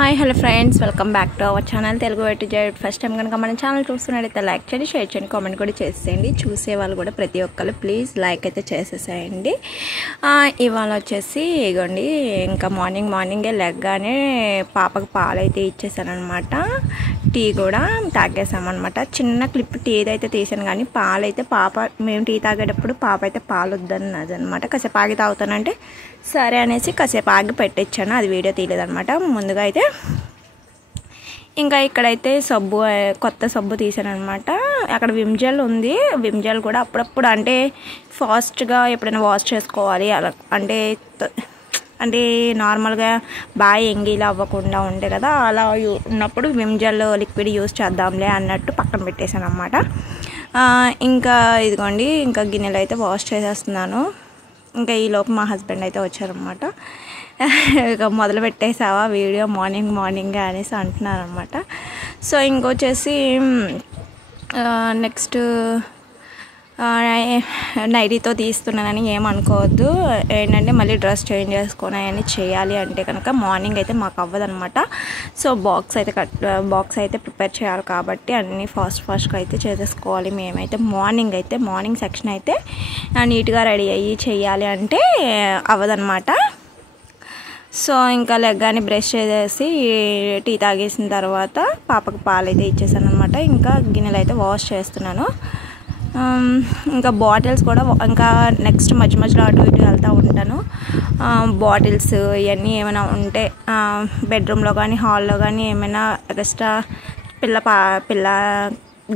Hi hello friends, welcome back to our channel Telugu vet Z. First time కనుక మన channel చూస్తున్నట్టయితే like చేయండి, share చేయండి, కామెంట్ కూడా చేసేయండి. చూసే వాళ్ళు కూడా ప్రతి ఒక్కరు ప్లీజ్ లైక్ అయితే చేసేసేయండి. ఇవాళ వచ్చేసి ఇగోండి, ఇంకా మార్నింగే లెగ్గానే పాపకు పాలు అయితే ఇచ్చేసాను అనమాట. టీ కూడా తాగేసామన్నమాట. చిన్న క్లిప్ టీ అయితే తీసాను, కానీ పాలు అయితే మేము టీ తాగేటప్పుడు పాప అయితే పాలు వద్దన్నది అనమాట. కాసేపు ఆగి తాగుతానంటే సరే అనేసి కాసేపు ఆగి పెట్టించాను. అది వీడియో తీయలేదన్నమాట. ముందుగా అయితే ఇంకా ఇక్కడైతే కొత్త సబ్బు తీసాను అనమాట. అక్కడ విమ్ జెల్ ఉంది. విమ్ జెల్ కూడా అప్పుడప్పుడు అంటే ఫాస్ట్గా ఎప్పుడైనా వాష్ చేసుకోవాలి అలా అంటే నార్మల్గా బాగా ఎంగిలా అవ్వకుండా ఉండే కదా, అలా ఉన్నప్పుడు విమ్ జెల్ లిక్విడ్ యూజ్ చేద్దాంలే అన్నట్టు పక్కన పెట్టేశాను అనమాట. ఇంకా ఇదిగోండి, ఇంకా గిన్నెలు అయితే వాష్ చేసేస్తున్నాను. ఇంకా ఈలోపు మా హస్బెండ్ అయితే వచ్చారనమాట. ఇక మొదలు పెట్టేసావా వీడియో మార్నింగ్ అనేసి అంటున్నారు అనమాట. సో ఇంకొచ్చేసి నెక్స్ట్ నైటీతో తీస్తున్నానని ఏమనుకోవద్దు. ఏంటంటే మళ్ళీ డ్రెస్ చేంజ్ చేసుకొని అవన్నీ చేయాలి అంటే కనుక మార్నింగ్ అయితే మాకు అవ్వదనమాట. సో బాక్స్ అయితే ప్రిపేర్ చేయాలి కాబట్టి అన్నీ ఫాస్ట్గా అయితే చేసేసుకోవాలి. మేమైతే మార్నింగ్ సెక్షన్ అయితే నీట్గా రెడీ అయ్యి చేయాలి అంటే అవ్వదనమాట. సో ఇంకా లెగ్గాని బ్రష్ చేసేసి టీ తాగేసిన తర్వాత పాపకు పాలు అయితే ఇచ్చేసాను అనమాట. ఇంకా గిన్నెలు అయితే వాష్ చేస్తున్నాను. ఇంకా బాటిల్స్ కూడా ఇంకా నెక్స్ట్ మధ్యలో అటు ఇటు వెళ్తూ ఉంటాను. బాటిల్స్ ఇవన్నీ ఏమైనా ఉంటే బెడ్రూమ్లో కానీ హాల్లో కానీ ఏమైనా ఎక్స్ట్రా పిల్ల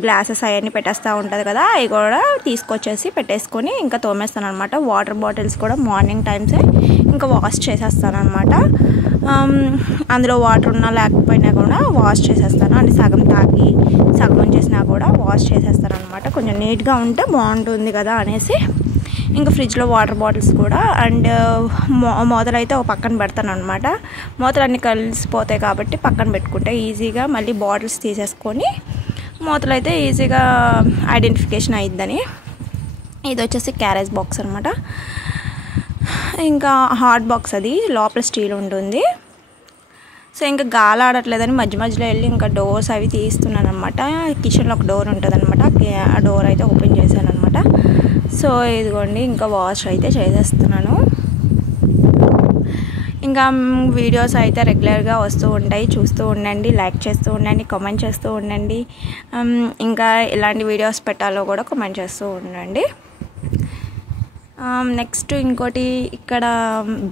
గ్లాసెస్ అవన్నీ పెట్టేస్తూ ఉంటుంది కదా, అవి కూడా తీసుకొచ్చేసి పెట్టేసుకొని ఇంకా తోమేస్తాను అనమాట. వాటర్ బాటిల్స్ కూడా మార్నింగ్ టైమ్సే ఇంకా వాష్ చేసేస్తాను అనమాట. అందులో వాటర్ ఉన్నా లేకపోయినా కూడా వాష్ చేసేస్తాను. అంటే సగం తాగి సగం చేసినా కూడా వాష్ చేసేస్తాను అనమాట. కొంచెం నీట్గా ఉంటే బాగుంటుంది కదా అనేసి ఇంకా ఫ్రిడ్జ్లో వాటర్ బాటిల్స్ కూడా అండ్ మూతలు అయితే ఒక పక్కన పెడతాను అనమాట. మూతలు అన్నీ కలిసిపోతాయి కాబట్టి పక్కన పెట్టుకుంటే ఈజీగా మళ్ళీ బాటిల్స్ తీసేసుకొని మూతలు అయితే ఈజీగా ఐడెంటిఫికేషన్ అయిద్దని. ఇది వచ్చేసి క్యారేజ్ బాక్స్ అనమాట. ఇంకా హాట్ బాక్స్, అది లోపల స్టీల్ ఉంటుంది. సో ఇంకా గాలి ఆడట్లేదని మధ్యలో వెళ్ళి ఇంకా డోర్స్ అవి తీస్తున్నాను అనమాట. కిచెన్లో ఒక డోర్ ఉంటుంది అనమాట. ఆ డోర్ అయితే ఓపెన్ చేశాను అనమాట. సో ఇదిగోండి, ఇంకా వాష్ అయితే చేసేస్తున్నాను. ఇంకా వీడియోస్ అయితే రెగ్యులర్గా వస్తూ ఉంటాయి, చూస్తూ ఉండండి, లైక్ చేస్తూ ఉండండి, కామెంట్ చేస్తూ ఉండండి. ఇంకా ఎలాంటి వీడియోస్ పెట్టాలో కూడా కామెంట్ చేస్తూ ఉండండి. నెక్స్ట్ ఇంకోటి, ఇక్కడ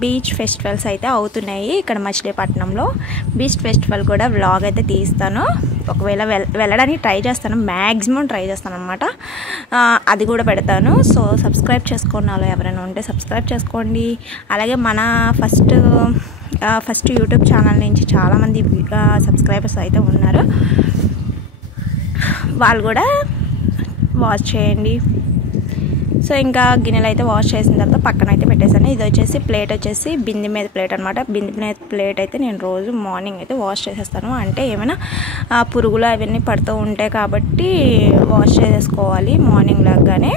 బీచ్ ఫెస్టివల్స్ అయితే అవుతున్నాయి ఇక్కడ మచిలీపట్నంలో. బీచ్ ఫెస్టివల్ కూడా వ్లాగ్ అయితే తీస్తాను. ఒకవేళ వెళ్ళడానికి ట్రై చేస్తాను, మ్యాక్సిమం ట్రై చేస్తాను అనమాట. అది కూడా పెడతాను. సో సబ్స్క్రైబ్ చేసుకున్న వాళ్ళు ఎవరైనా ఉంటే సబ్స్క్రైబ్ చేసుకోండి. అలాగే మన ఫస్ట్ యూట్యూబ్ ఛానల్ నుంచి చాలామంది సబ్స్క్రైబర్స్ అయితే ఉన్నారు, వాళ్ళు కూడా వాచ్ చేయండి. సో ఇంకా గిన్నెలు అయితే వాష్ చేసిన తర్వాత పక్కన అయితే పెట్టేశాను. ఇది వచ్చేసి ప్లేట్ వచ్చేసి బింది మీద ప్లేట్ అనమాట. బింది మీద ప్లేట్ అయితే నేను రోజు మార్నింగ్ అయితే వాష్ చేసేస్తాను. అంటే ఏమైనా పురుగులు అవన్నీ పడుతూ ఉంటాయి కాబట్టి వాష్ చేసేసుకోవాలి మార్నింగ్ లాగానే.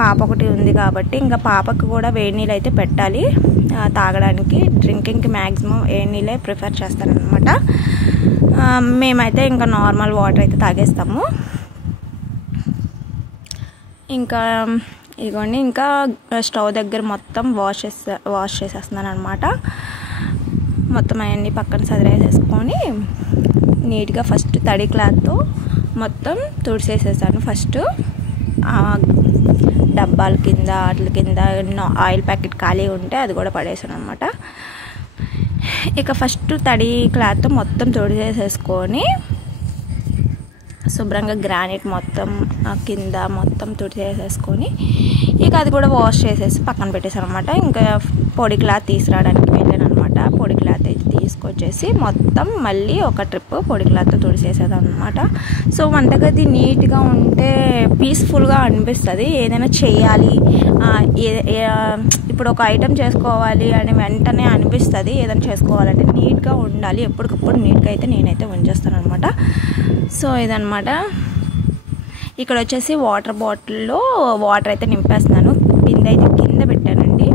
పాప ఒకటి ఉంది కాబట్టి ఇంకా పాపకు కూడా వేడి నీళ్ళు అయితే పెట్టాలి తాగడానికి. డ్రింకింగ్కి మ్యాక్సిమం వేడి నీళ్ళే ప్రిఫర్ చేస్తానన్నమాట. మేమైతే ఇంకా నార్మల్ వాటర్ అయితే తాగేస్తాము. ఇంకా ఇదిగోండి, ఇంకా స్టవ్ దగ్గర మొత్తం వాష్ చేసేస్తున్నాను అనమాట. మొత్తం అవన్నీ పక్కన సదిరేసేసుకొని నీట్గా ఫస్ట్ తడి క్లాత్తో మొత్తం తుడిసేసేసాను. ఫస్ట్ డబ్బాల కింద వాటి కింద ఆయిల్ ప్యాకెట్ ఖాళీ ఉంటే అది కూడా పడేసాను అనమాట. ఇక ఫస్ట్ తడి క్లాత్తో మొత్తం తుడిసేసేసుకొని శుభ్రంగా గ్రానైట్ మొత్తం కింద మొత్తం తుడిచేసేసుకొని ఇక అది కూడా వాష్ చేసేసి పక్కన పెట్టేసాను అనమాట. ఇంకా పొడి క్లాత్ తీసుకురావడానికి వెళ్ళాను అనమాట. పొడి క్లాత్ అయితే తీసుకొచ్చేసి మొత్తం మళ్ళీ ఒక ట్రిప్ పొడి క్లాత్తో తుడిచేసేది అనమాట. సో వంటగది నీట్గా ఉంటే పీస్ఫుల్గా అనిపిస్తుంది. ఏదైనా చేయాలి, ఇప్పుడు ఒక ఐటెం చేసుకోవాలి అని వెంటనే అనిపిస్తుంది. ఏదైనా చేసుకోవాలంటే నీట్గా ఉండాలి. ఎప్పటికప్పుడు నీట్గా అయితే నేనైతే ఉంచేస్తాను అనమాట. సో ఇదనమాట. ఇక్కడ వచ్చేసి వాటర్ బాటిల్లో వాటర్ అయితే నింపేస్తున్నాను. బిందె అయితే కింద పెట్టానండి.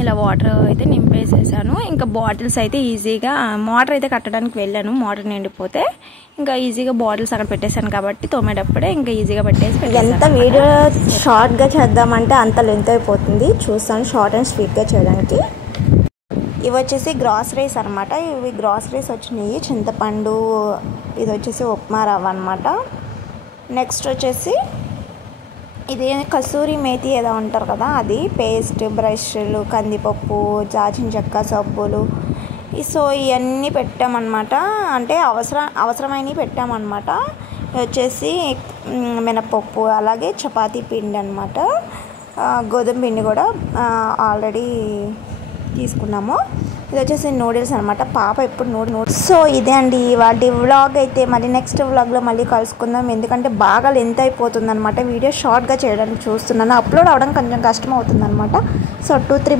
ఇలా వాటర్ అయితే నింపేసేసాను. ఇంకా బాటిల్స్ అయితే ఈజీగా మోటార్ అయితే కట్టడానికి వెళ్ళాను, మోటార్ నిండిపోతే ఇంకా ఈజీగా బాటిల్స్ అక్కడ పెట్టేశాను కాబట్టి తోమేటప్పుడే ఇంకా ఈజీగా పెట్టేసి. ఎంత వీడియో షార్ట్గా చేద్దామంటే అంత లెంత్ అయిపోతుంది, చూస్తాను షార్ట్ అండ్ స్వీట్గా చేయడానికి. ఇవి వచ్చేసి గ్రాసరీస్ అనమాట. ఇవి గ్రాసరీస్ వచ్చినాయి, చింతపండు, ఇది వచ్చేసి ఉప్మా రవ్వ అనమాట. నెక్స్ట్ వచ్చేసి ఇది కసూరి మేతి ఏదో అంటారు కదా, అది పేస్ట్, బ్రష్లు, కందిపప్పు, దాల్చిన చెక్క, సబ్బులు. సో ఇవన్నీ పెట్టామన్నమాట, అంటే అవసరమైనవి పెట్టామన్నమాట. వచ్చేసి మినపప్పు, అలాగే చపాతీ పిండి అనమాట, గోధుమ పిండి కూడా ఆల్రెడీ తీసుకున్నాము. ఇది వచ్చేసి నూడిల్స్ అనమాట, పాప ఎప్పుడు నూడిల్స్. సో ఇదే అండి వాటి వ్లాగ్. అయితే మళ్ళీ నెక్స్ట్ వ్లాగ్లో మళ్ళీ కలుసుకుందాం, ఎందుకంటే బాగా లెంత్ అయిపోతుంది అనమాట. వీడియో షార్ట్గా చేయడానికి చూస్తున్నాను, అప్లోడ్ అవ్వడం కొంచెం కష్టం అవుతుంది అనమాట. సో 2-3